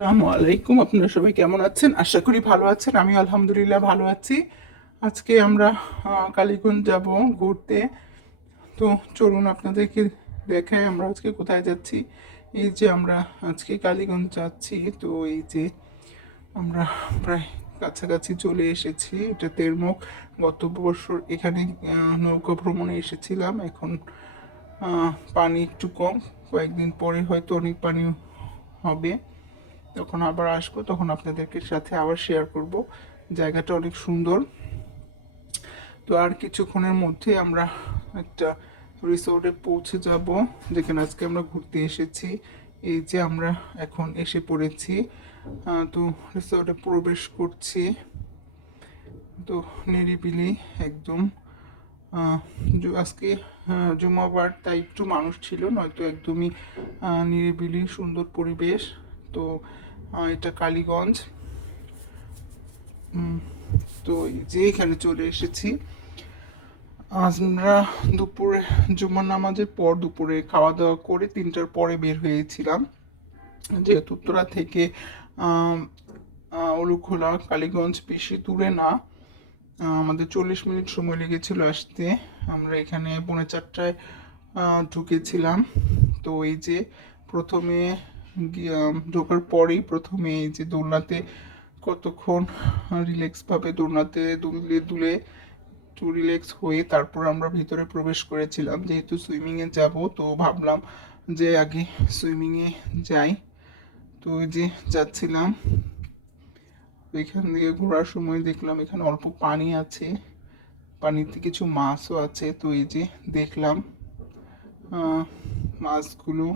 আসসালামু আলাইকুম। আপনারা সবাই কেমন আছেন? আশা করি ভালো আছেন। আমি আলহামদুলিল্লাহ ভালো আছি। আজকে আমরা কালীগঞ্জ যাব ঘুরতে। তো চলুন আপনাদেরকে দেখাই আমরা আজকে কোথায় যাচ্ছি। এই যে আমরা আজকে কালীগঞ্জ যাচ্ছি। তো এই যে আমরা প্রায় কাছাকাছি চলে এসেছি। এটা তেরমুখ। গত বছর এখানে নৌকা ভ্রমণে এসেছিলাম। এখন পানি একটু কম, কয়েকদিন পরে হয়তো অনেক পানি হবে। যখন আবার আসবো তখন আপনাদেরকে সাথে আবার শেয়ার করব। জায়গাটা অনেক সুন্দর। তো আর কিছুক্ষণের মধ্যে আমরা একটা রিসোর্টে পৌঁছে যাব, যেখানে আজকে আমরা ঘুরতে এসেছি। এই যে আমরা এখন এসে পড়েছি। তো রিসোর্টে প্রবেশ করছি। তো নিরিবিলি একদম। আজকে জুমাবার, তাই একটু মানুষ ছিল, নয়তো একদমই নিরিবিলি সুন্দর পরিবেশ। তো এটা কালীগঞ্জ। তো এই যে এখানে চলে এসেছি। আমরা দুপুরে জুমার নামাজের পর দুপুরে খাওয়া দাওয়া করে 3টার পরে বের হয়েছিলাম, যেহেতু উত্তরা থেকে অলুখোলা কালীগঞ্জ বেশি দূরে না। আমাদের 40 মিনিট সময় লেগেছিল আসতে। আমরা এখানে 3:45টায় ঢুকেছিলাম। তো এই যে প্রথমে ঢোকার পরেই প্রথমে এই যে দোলনাতে কতক্ষণ রিল্যাক্সভাবে দোলনাতে দুলে দুলে একটু রিল্যাক্স হয়ে তারপর আমরা ভিতরে প্রবেশ করেছিলাম। যেহেতু সুইমিংয়ে যাব, তো ভাবলাম যে আগে সুইমিংয়ে যাই। তো ওই যে যাচ্ছিলাম, এখান থেকে ঘোরার সময় দেখলাম এখানে অল্প পানি আছে, পানিতে কিছু মাছও আছে। তো এই যে দেখলাম মাছগুলো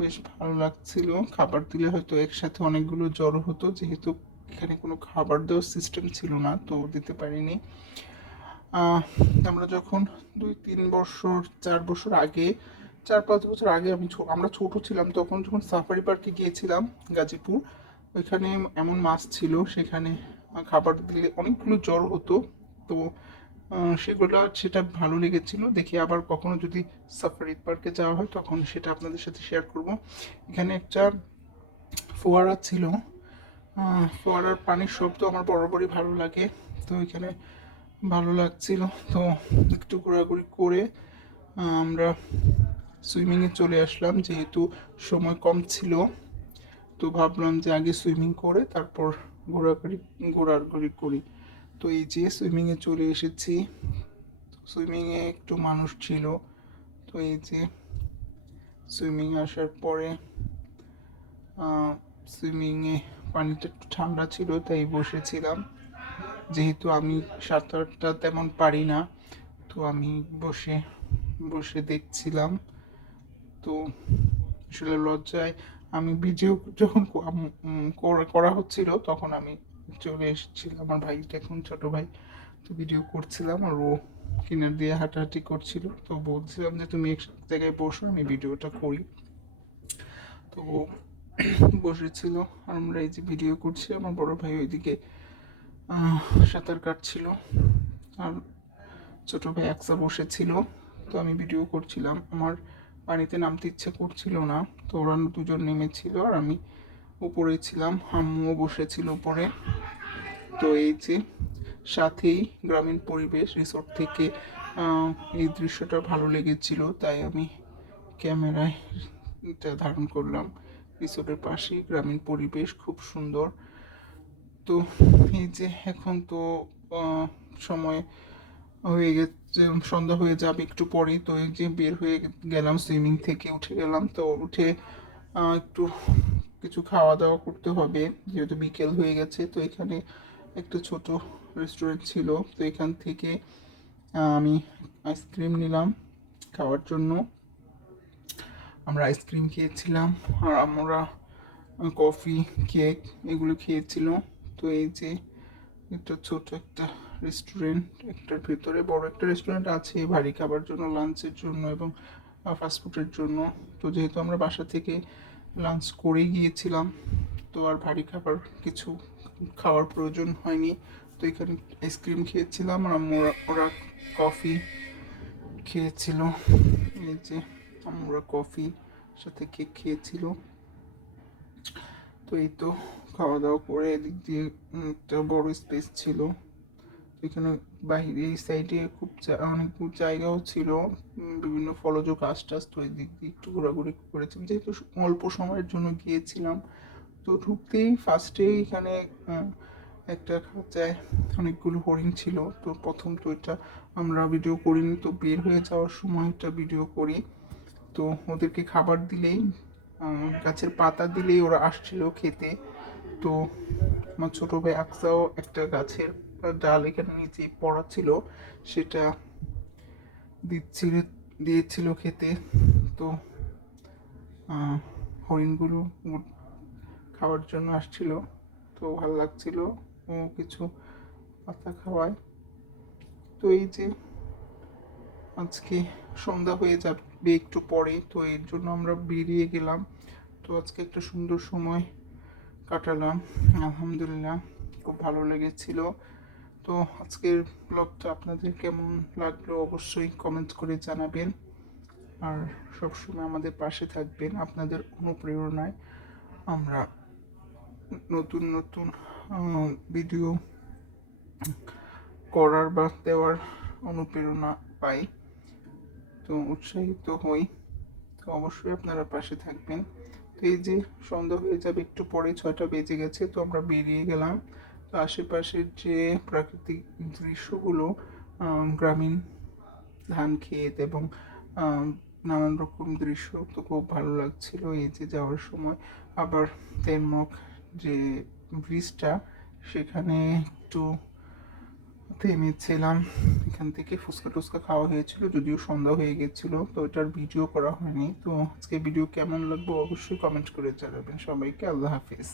বেশ ভালো লাগছিল। খাবার দিলে হয়তো একসাথে অনেকগুলো জড়ো হতো, যেহেতু এখানে কোনো খাবার দেওয়ার সিস্টেম ছিল না, তো দিতে পারিনি। আমরা যখন 2-3 বছর 4 বছর আগে, 4-5 বছর আগে আমরা ছোট ছিলাম, তখন যখন সাফারি পার্কে গিয়েছিলাম গাজীপুর, ওইখানে এমন মাছ ছিল, সেখানে খাবার দিলে অনেকগুলো জ্বর হতো। তো সেটা ভালো লেগেছিল। দেখি আবার কখনো যদি সাফারি পার্কে যাওয়া হয় তখন সেটা আপনাদের সাথে শেয়ার করব। এখানে একটা ফোয়ারা ছিল। ফোয়ারার পানির শব্দ আমার বরাবরই ভালো লাগে। তো এখানে ভালো লাগছিল। তো একটু ঘোরাঘুরি করে আমরা সুইমিংয়ে চলে আসলাম, যেহেতু সময় কম ছিল। তো ভাবলাম যে আগে সুইমিং করে তারপর ঘোরাঘুরি করি। তো এই যে সুইমিংয়ে চলে এসেছি। সুইমিংয়ে একটু মানুষ ছিল। তো এই যে সুইমিংয়ে আসার পরে সুইমিংয়ে পানিটা একটু ঠান্ডা ছিল, তাই বসেছিলাম। যেহেতু আমি সাঁতারটা তেমন পারি না, তো আমি বসে বসে দেখছিলাম। তো আসলে লজ্জায় আমি ভিডিও যখন করা হচ্ছিল তখন আমি চলে এসেছিলাম। আমার ভাইটা, এখন ছোট ভাই, তো ভিডিও করছিলাম আর ও কিনার দিয়ে হাঁটাহাঁটি করছিল। তো বলছিলাম যে তুমি এক জায়গায় বসো, আমি ভিডিওটা করি। তো ও বসেছিল আর আমরা এই যে ভিডিও করছি। আমার বড় ভাই ওইদিকে সাঁতার কাটছিল আর ছোট ভাই একসা বসেছিল। তো আমি ভিডিও করছিলাম। আমার পানিতে নামতে ইচ্ছে করছিল না, তো ওরা দুজন নেমেছিল আর আমি উপরে ছিলাম, আম্মুও বসেছিল উপরে। তো এই যে সাথেই গ্রামীণ পরিবেশ, রিসোর্ট থেকে এই দৃশ্যটা ভালো লেগেছিল, তাই আমি ক্যামেরায় এটা ধারণ করলাম। রিসোর্টের পাশেই গ্রামীণ পরিবেশ, খুব সুন্দর। তো এই যে এখন তো সময় হয়ে গেছে, সন্ধ্যা হয়ে যাবে একটু পরেই। তো এই যে বের হয়ে গেলাম, সুইমিং থেকে উঠে গেলাম। তো উঠে একটু কিছু খাওয়া দাওয়া করতে হবে, যেহেতু বিকেল হয়ে গেছে। তো এখানে একটা ছোট রেস্টুরেন্ট ছিল, তো এখান থেকে আমি আইসক্রিম নিলাম খাওয়ার জন্য। আমরা আইসক্রিম খেয়েছিলাম আর আমরা কফি, কেক এগুলো খেয়েছিল। তো এই যে একটা ছোট একটা রেস্টুরেন্ট, একটার ভেতরে বড় একটা রেস্টুরেন্ট আছে ভারী খাবার জন্য, লাঞ্চের জন্য এবং ফাস্টফুডের জন্য। তো যেহেতু আমরা বাসা থেকে লাঞ্চ করেই গিয়েছিলাম, তো আর ভারী খাবার কিছু খাওয়ার প্রয়োজন হয়নি। তো এখানে আইসক্রিম খেয়েছিলাম আর ওরা কফি খেয়েছিল। এই যে আমরা কফি সাথে কেক খেয়েছিল। তো তো এই তো খাওয়া দাওয়া করে এদিক দিয়ে একটা বড় স্পেস ছিল, এখানে বাইরে এই সাইডে খুব অনেক জায়গাও ছিল, বিভিন্ন ফলজ গাছ টাছ, তো এই দিক দিয়ে একটু ঘোরাঘুরি করেছিলাম, যেহেতু অল্প সময়ের জন্য গিয়েছিলাম। তো ঢুকতেই ফার্স্টে এখানে একটা খাঁচায় অনেকগুলো হরিণ ছিল। তো প্রথম তো এটা আমরা ভিডিও করিনি, তো বের হয়ে যাওয়ার সময় একটা ভিডিও করি। তো ওদেরকে খাবার দিলেই গাছের পাতা দিলেই ওরা আসছিল খেতে। তো আমার ছোটো ভাই আকসাও একটা গাছের ডাল এখানে নিচে পড়া ছিল, সেটা দিচ্ছিল দিয়েছিল খেতে। তো হরিণগুলো খাওয়ার জন্য আসছিল, তো ভালো লাগছিল, ও কিছু পাতা খাওয়ায়। তো এই যে আজকে সন্ধ্যা হয়ে যাবে একটু পরে, তো এর জন্য আমরা বেরিয়ে গেলাম। তো আজকে একটা সুন্দর সময় কাটালাম, আলহামদুলিল্লাহ, খুব ভালো লেগেছিল। তো আজকের ব্লগটা আপনাদের কেমন লাগলো অবশ্যই কমেন্ট করে জানাবেন, আর সবসময় আমাদের পাশে থাকবেন। আপনাদের অনুপ্রেরণায় আমরা নতুন নতুন ভিডিও করার বা দেওয়ার অনুপ্রেরণা পাই, তো উৎসাহিত হই। তো অবশ্যই আপনারা পাশে থাকবেন। তো এই যে সন্ধ্যা হয়ে যাবে একটু পরে, 6টা বেজে গেছে, তো আমরা বেরিয়ে গেলাম। তো আশেপাশের যে প্রাকৃতিক দৃশ্যগুলো, গ্রামীণ ধান ক্ষেত এবং নানান রকম দৃশ্য, তো খুব ভালো লাগছিল এই যে যাওয়ার সময়। আবার তেরমক যে ব্রিজটা, সেখানে একটু থেমেছিলাম, এখান থেকে ফুচকা টুচকা খাওয়া হয়েছিল, যদিও সন্ধ্যা হয়ে গেছিলো, তো এটার ভিডিও করা হয়নি। তো আজকে ভিডিও কেমন লাগবে অবশ্যই কমেন্ট করে জানাবেন। সবাইকে আল্লাহ হাফিজ।